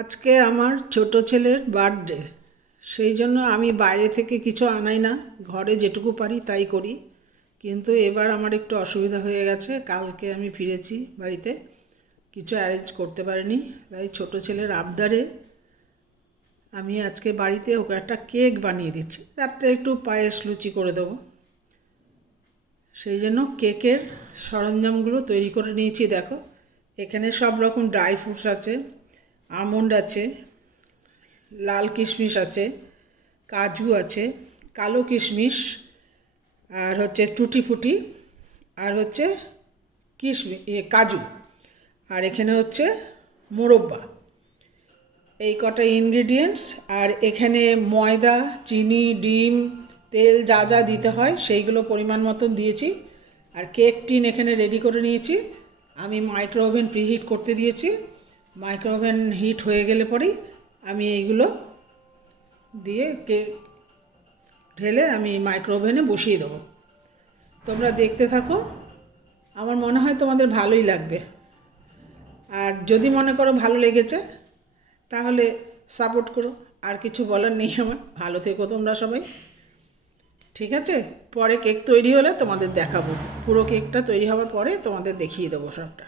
আজকে আমার ছোট ছেলের বার্থডে। সেই জন্য আমি বাইরে থেকে কিছু আনাই না, ঘরে যেটুকু পারি তাই করি। কিন্তু এবার আমার একটু অসুবিধা হয়ে গেছে, কালকে আমি ফিরেছি বাড়িতে, কিছু অ্যারেঞ্জ করতে পারিনি। তাই ছোট ছেলের আবদারে আমি আজকে বাড়িতে ওকে একটা কেক বানিয়ে দিচ্ছি, রাত্রে একটু পায়েস লুচি করে দেবো। সেই জন্য কেকের সরঞ্জামগুলো তৈরি করে নিয়েছি। দেখো, এখানে সব রকম ড্রাই ফ্রুটস আছে, আমন্ড আছে, লাল কিশমিশ আছে, কাজু আছে, কালো কিশমিশ, আর হচ্ছে টুটি ফুটি, আর হচ্ছে কাজু, আর এখানে হচ্ছে মোরব্বা। এই কটা ইনগ্রিডিয়েন্টস। আর এখানে ময়দা, চিনি, ডিম, তেল যা যা দিতে হয় সেইগুলো পরিমাণ মতন দিয়েছি। আর কেক টিন এখানে রেডি করে নিয়েছি। আমি মাইক্রো ওভেন প্রিহিট করতে দিয়েছি। মাইক্রো ওভেন হিট হয়ে গেলে পরেই আমি এইগুলো দিয়ে কেক ঢেলে আমি মাইক্রো ওভেনে বসিয়ে দেবো। তোমরা দেখতে থাকো, আমার মনে হয় তোমাদের ভালোই লাগবে। আর যদি মনে করো ভালো লেগেছে তাহলে সাপোর্ট করো, আর কিছু বলার নেই আমার। ভালো থেকো তোমরা সবাই, ঠিক আছে? পরে কেক তৈরি হলে তোমাদের দেখাবো, পুরো কেকটা তৈরি হওয়ার পরে তোমাদের দেখিয়ে দেবো সবটা।